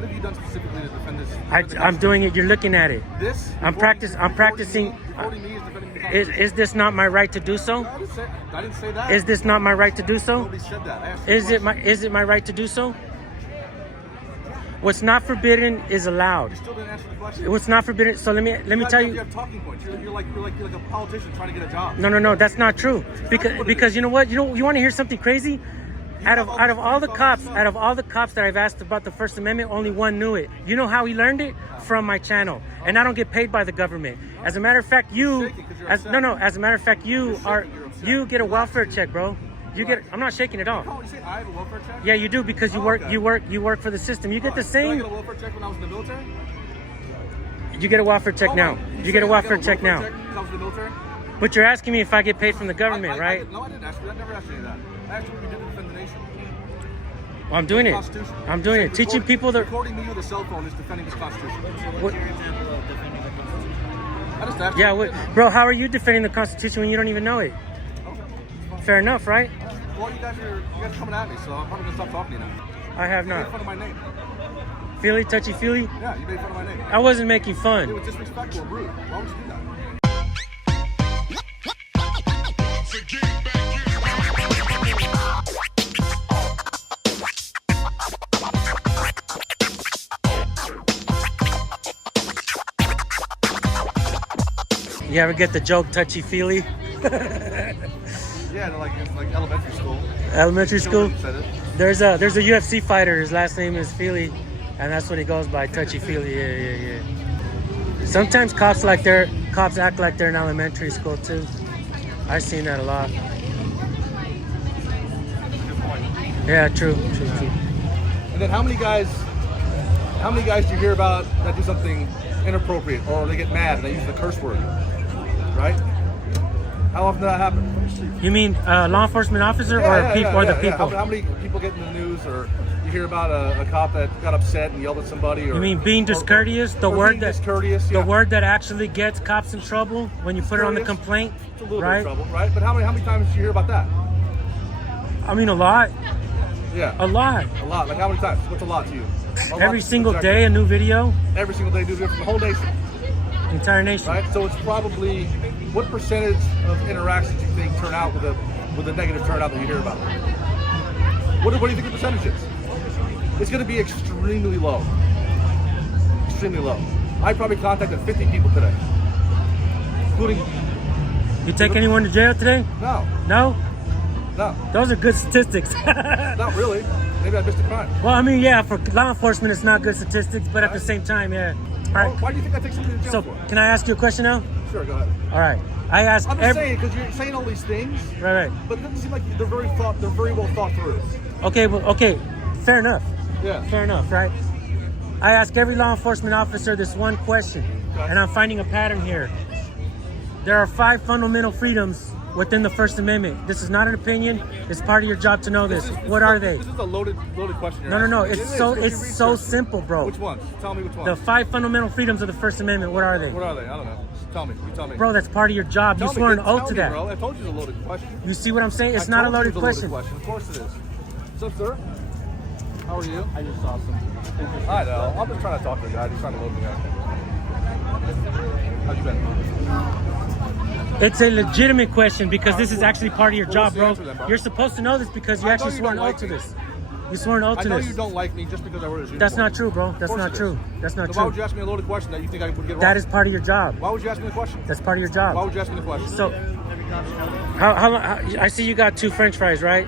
What have you done specifically to defend this? I'm doing it. You're looking at it. This? I'm practicing. Recording me is defending the Constitution. Is this not my right to do so? I didn't say that. Is this not my right to do so? Nobody said that. I asked Is it my right to do so? What's not forbidden is allowed. You still didn't answer the question. What's not forbidden? So let me tell you. You have talking points. You're like a politician trying to get a job. No. That's not true. Because you know what? You want to hear something crazy? Out of all the cops that I've asked about the First Amendment, only one knew it. You know how he learned it? From my channel. And I don't get paid by the government. As a matter of fact, you get a welfare check, bro. I'm not shaking at all. You say I have a welfare check? Yeah, you do, because you work for the system. You get the same. Did I get a welfare check when I was in the military? You get a welfare check now. You get a welfare check now. Because I was in the military? But you're asking me if I get paid from the government, right? No, I didn't ask you that. I never asked you that. I asked you what you did to defend the nation. Well, I'm doing it. I'm doing it. Teaching people that. Recording me with a cell phone is defending this Constitution. What? I just asked Yeah, you. bro, how are you defending the Constitution when you don't even know it? Okay. Fair enough, right? Well, you guys are coming at me, so I'm probably gonna stop talking to you now. I have You made not. fun of my name. Feely, touchy, feely? Yeah, you made fun of my name. I wasn't making It fun. was disrespectful, rude. Why would you do that? You ever get the joke, touchy, feely? Yeah, like elementary school. Elementary school? Children said it. There's a UFC fighter. His last name is Feely, and that's what he goes by, touchy, feely. Yeah. Sometimes cops act like they're in elementary school too. I've seen that a lot. Good point. Yeah, true. And then how many guys do you hear about that do something inappropriate, or they get mad and they use the curse word? Right? How often does that happen? You mean law enforcement officer or the people? How many people get in the news, or you hear about a cop that got upset and yelled at somebody? Or, You mean being discourteous? The word that actually gets cops in trouble when you put it on the complaint, It's a little right? bit of trouble, right? But how many times do you hear about that? I mean, a lot. Yeah. A lot. A lot. Like how many times? What's a lot to you? Every single day, a new video. Every single day, do it for the whole nation. Entire nation. Right? So it's probably, what percentage of interactions do you think turn out with a negative turnout that you hear about? What do you think the percentage is? It's going to be extremely low. Extremely low. I probably contacted 50 people today, including. You take anyone to jail today? No. No? No. Those are good statistics. Not really. Maybe I missed a crime. Well, I mean, yeah, for law enforcement, it's not good statistics, but at the same time, yeah. All right. Why do you think I take somebody to jail So, for? can I ask you a question now? Sure, go ahead. All right. I ask I'm just saying, because you're saying all these things, Right. but it doesn't seem like they're very well thought through. Okay. Fair enough. Yeah. Fair enough, right? I ask every law enforcement officer this one question, and I'm finding a pattern here. There are 5 fundamental freedoms within the First Amendment. This is not an opinion. It's part of your job to know this. What are they? This is a loaded question. No. It's so simple, bro. Which ones? Tell me which ones. The 5 fundamental freedoms of the First Amendment. What are they? What are they? I don't know. Tell me. You tell me. Bro, that's part of your job. You swore an oath to that. Bro. I told you it's a loaded question. You see what I'm saying? It's not a loaded question. Of course it is. What's up, sir? How are you? I just saw some. I know. I'm just trying to talk to the guy. He's trying to load me up. How've you been? It's a legitimate question because this is actually part of your job, bro. Answer then, bro. You're supposed to know this because you actually swore an oath to this. You swore an oath to I know this. you don't like me just because I wear this uniform. That's not true, bro. That's not true. That's not So true. why would you ask me a loaded question that you think I would get wrong? That is part of your job. Why would you ask me the question? That's part of your job. Why would you ask me the question? So, how I see you got 2 French fries, right?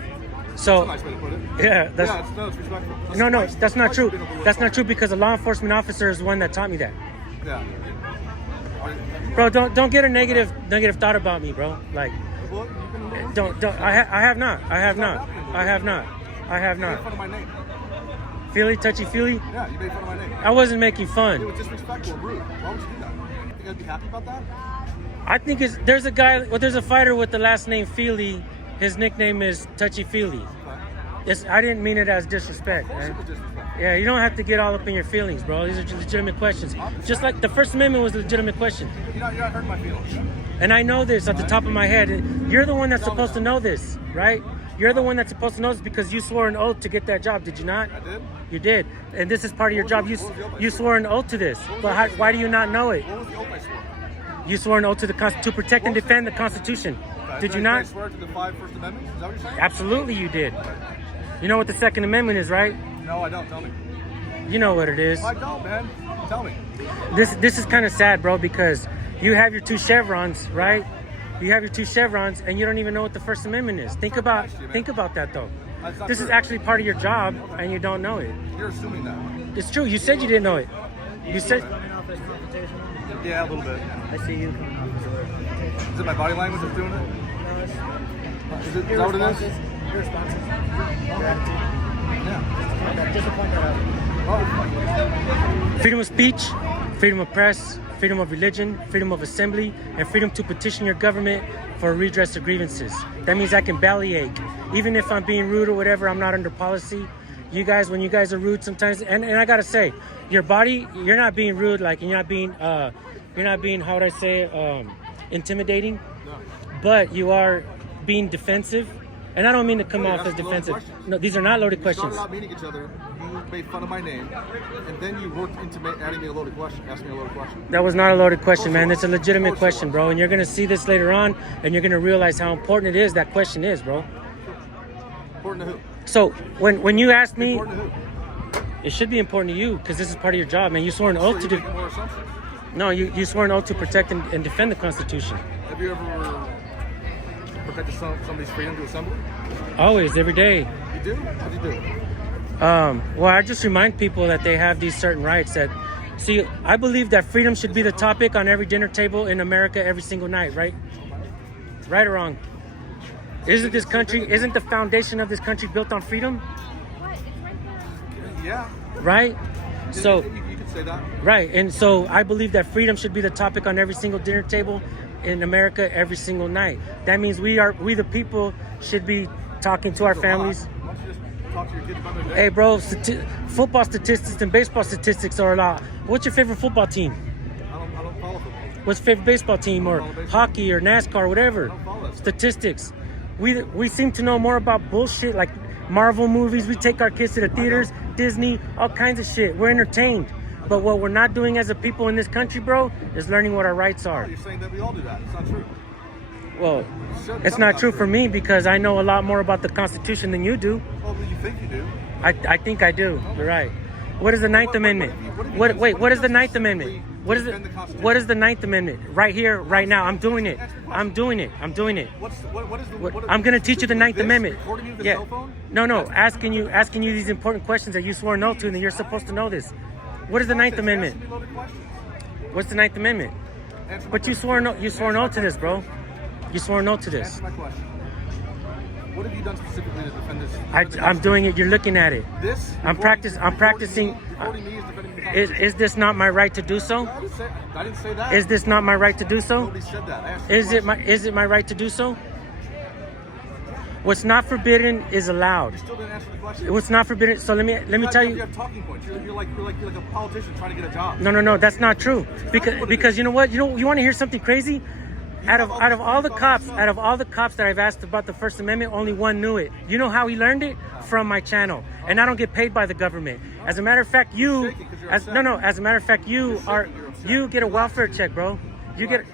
So, That's a nice way to put it. yeah, It's respectful. no, that's not true. That's not true because a law enforcement officer is the one that taught me that. Yeah. Bro, don't get a negative thought about me, bro. Like, don't. I have not. You made fun of my name. Feely, touchy, feely. Yeah, you made fun of my name. I wasn't making It fun. was disrespectful, rude. Why would you do that? You think I'd be happy about that? I think there's a fighter with the last name Feely. His nickname is Touchy Feely. I didn't mean it as disrespect, Of course man. it was disrespectful. Yeah, you don't have to get all up in your feelings, bro. These are legitimate questions. Just like the First Amendment was a legitimate question. You're not hurting my feelings. And I know this at the top of my head. You're the one that's supposed to know this, right? You're the one that's supposed to know this because you swore an oath to get that job. Did you not? I did. You did, and this is part of your job. You swore an oath to this, but why do you not know it? What was the oath I swore? You swore an oath to to protect and defend the Constitution. Did you not? I swear to the 5 First Amendments? Is that what you're saying? Absolutely, you did. You know what the Second Amendment is, right? No, I don't. Tell me. You know what it is. I don't, man. Tell me. This is kind of sad, bro, because you have your 2 chevrons, right? You have your 2 chevrons, and you don't even know what the First Amendment is. Think about that, though. This is actually part of your job, and you don't know it. You're assuming that. It's true. You said you didn't know it. You said. Yeah, a little bit. I see you coming off as a little confrontational. Is it my body language that's doing it? No, it's Is that what it is? your responses, your attitude. Yeah. Just to point that out. Oh, Freedom of speech, freedom of press, freedom of religion, freedom of assembly, and freedom to petition your government for redress of grievances. That means I can bellyache. Even if I'm being rude or whatever, I'm not under policy. You guys, when you guys are rude sometimes, and I gotta say, your body, you're not being rude, like you're not being, how would I say, intimidating, but you are being defensive. And I don't mean to come off as defensive. No, these are not loaded questions. We started out meeting each other. You made fun of my name, and then you worked into adding me a loaded question. Asked me a loaded question. That was not a loaded question, man. It's a legitimate question, bro. And you're gonna see this later on, and you're gonna realize how important it is that question is, bro. Important to who? So when you asked me, Important to who? it should be important to you because this is part of your job, man. You swore an oath to do. do. More assumptions. No, you swore an oath to protect and defend the Constitution. Have you ever protected somebody's freedom to assemble? Always, every day. You do? What do you do? Well, I just remind people that they have these certain rights. That, see, I believe that freedom should be the topic on every dinner table in America every single night, right? Right or wrong? Isn't the foundation of this country built on freedom? Yeah. Right? So, you could say that. right. And so I believe that freedom should be the topic on every single dinner table in America every single night. That means we the people should be talking to our families. Why don't you just talk to your kids about their day? Hey, bro, football statistics and baseball statistics are a lot. What's your favorite football team? I don't follow football. What's your favorite baseball team, or hockey or NASCAR, whatever? don't follow it. Statistics. We seem to know more about bullshit like Marvel movies. We take our kids to the theaters, Disney, all kinds of shit. We're entertained. But what we're not doing as a people in this country, bro, is learning what our rights are. You're saying that we all do that. It's not true. Well, it's not true for me because I know a lot more about the Constitution than you do. Well, you think you do. I think I do. You're right. What is the Ninth Amendment? What is the Ninth Amendment? What is the Ninth Amendment? Right here, right now. I'm doing it. I'm doing it. I'm gonna teach you the Ninth Amendment. Yeah. No. Asking you these important questions that you swore no to, and you're supposed to know this. What is the Ninth Amendment? What's the Ninth Amendment? But you swore no to this, bro. You swore no to this. Answer my question. What have you done specifically to defend this? I'm doing it. You're looking at it. This? I'm practicing. Recording me is defending the Constitution. Is this not my right to do so? I didn't say that. Is this not my right to do so? Nobody said that. I asked you a question. Is it my right to do so? What's not forbidden is allowed. You still didn't answer the question. What's not forbidden? So let me tell You you. have talking points. You're like a politician trying to get a job. No. That's not true. Because you know what? You want to hear something crazy? Out of all the cops that I've asked about the First Amendment, only one knew it. You know how he learned it? From my channel. And I don't get paid by the government. As a matter of fact, you get a welfare check, bro.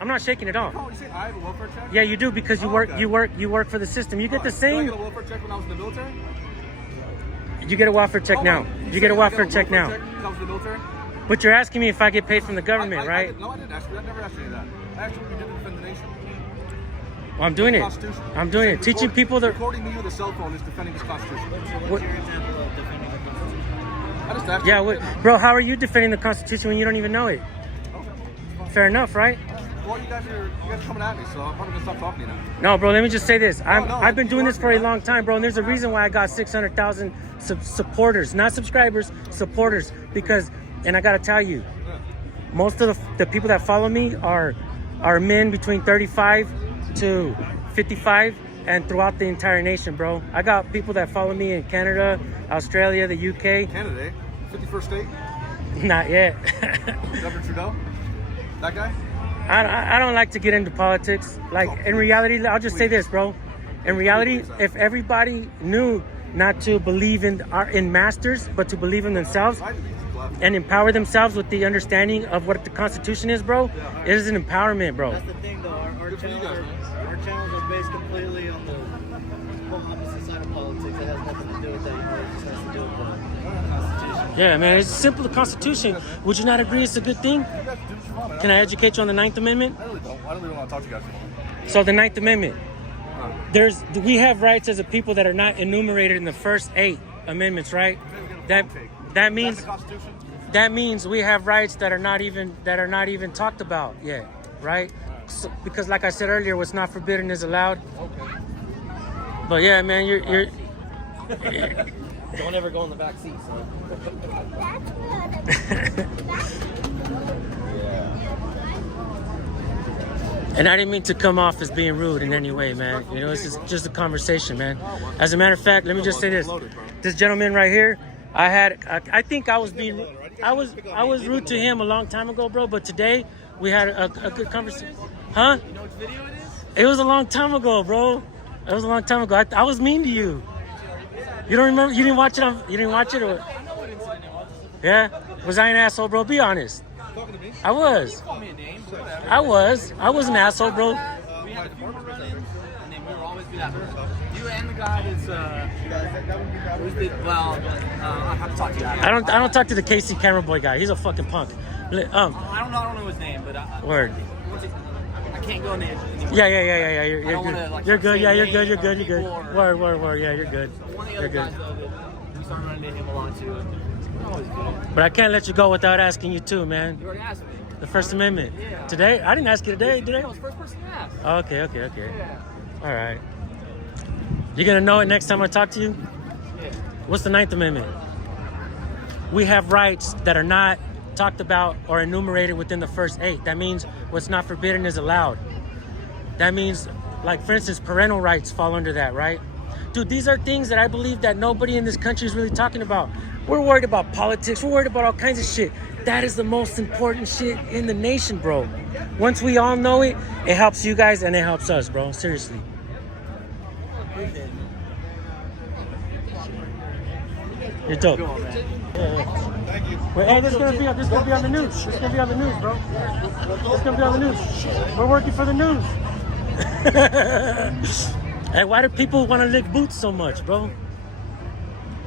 I'm not shaking at all. You say I have a welfare check? Yeah, you do because you work for the system. You get the Did I same. get a welfare check when I was in the military? You get a welfare check now. You get a welfare check now. Because I was in the military? But you're asking me if I get paid from the government, right? No, I didn't ask you. I never asked you any of that. I asked you what you did to defend the nation. Well, I'm doing it. Constitution. I'm doing it. Teaching people that. Recording me with a cell phone is defending this Constitution. What's your example of defending the Constitution? I just asked Yeah, you. bro. How are you defending the Constitution when you don't even know it? Okay. Fair enough, right? Well, you guys are coming at me, so I'm probably gonna stop talking to you now. No, bro. Let me just say this. I've been doing you this for a long time, bro. And there's a reason why I got 600,000 supporters, not subscribers, supporters. Because, and I gotta tell you, most of the people that follow me are men between 35 to 55 and throughout the entire nation, bro. I got people that follow me in Canada, Australia, the UK. Canada, 51st state, Not yet. Governor Trudeau, that guy. I don't like to get into politics. Like, in reality, I'll just say this, bro. In reality, if everybody knew not to believe in masters, but to believe in themselves and empower themselves with the understanding of what the Constitution is, bro, it is an empowerment, bro. That's the thing, though. Our channels are based completely on the opposite side of politics. It has nothing to do with that. You know, it just has to do with the Constitution. Yeah, man, it's simple. The Constitution. Would you not agree it's a good thing? Can I educate you on the 9th Amendment? I really don't. I don't really want to talk to you guys anymore. So the 9th Amendment. We have rights as a people that are not enumerated in the first 8 amendments, right? That means we have rights that are not even talked about yet, right? So, because like I said earlier, what's not forbidden is allowed. Okay. But yeah, man, you're Don't ever go in the back seat, son. And I didn't mean to come off as being rude in any way, man. You know, it's just a conversation, man. As a matter of fact, let me just say this. This gentleman right here, I think I was rude to him a long time ago, bro, but today we had a good conversation. Huh? You know which video it is? It was a long time ago, bro. It was a long time ago. I was mean to you. You don't remember? You didn't watch it? You didn't watch it? Or? I know what incident it was. Yeah? Was I an asshole, bro? Be honest. Talking to me? I was. Call me a name, but whatever. I was an asshole, bro. We had a few more run-ins, and then we will always be that person. You and the guy that's, I have to talk to you after. I don't talk to the KC camera boy guy. He's a fucking punk. I don't know his name, but Word. I can't go in there anymore. Yeah. You're I don't good. wanna, like, You're good. say Yeah, you're names good. You're or good. You're good. people or- Word. Yeah, you're good. One of the You're other good. guys, though, that we started running into him a lot, too. And we're always good. But I can't let you go without asking you too, man. You already asked me. The First Amendment. Yeah. Today? I didn't ask you today, did I? I was the first person to ask. Okay. Yeah. All right. You gonna know it next time I talk to you? Yeah. What's the 9th Amendment? We have rights that are not talked about or enumerated within the first 8. That means what's not forbidden is allowed. That means, like, for instance, parental rights fall under that, right? Dude, these are things that I believe that nobody in this country is really talking about. We're worried about politics. We're worried about all kinds of shit. That is the most important shit in the nation, bro. Once we all know it, it helps you guys and it helps us, bro. Seriously. You're dope. Thank you. Wait, hey, this is gonna be on the news. This is gonna be on the news, bro. It's gonna be on the news. We're working for the news. Hey, why do people want to lick boots so much, bro?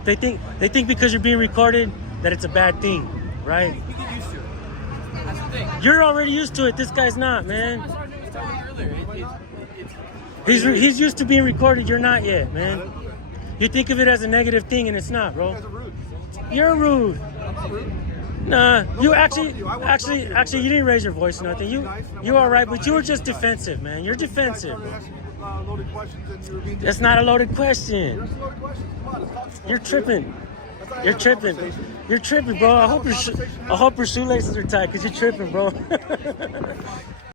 They think because you're being recorded that it's a bad thing, right? You get used to it. That's the thing. You're already used to it. This guy's not, man. My sergeant was telling me earlier. He's used to being recorded. You're not yet, man. You think of it as a negative thing, and it's not, bro. You guys are rude. You're rude. I'm not rude. Nah, you actually, you didn't raise your voice or nothing. You all right, but you were just defensive, man. You're defensive. You guys started asking loaded questions and you were being That's not a loaded question. That's a loaded question. Come on, let's talk. You're tripping. That's how you You're have a tripping. conversation. You're tripping, bro. I hope your shoelaces are tight, cause you're tripping, bro.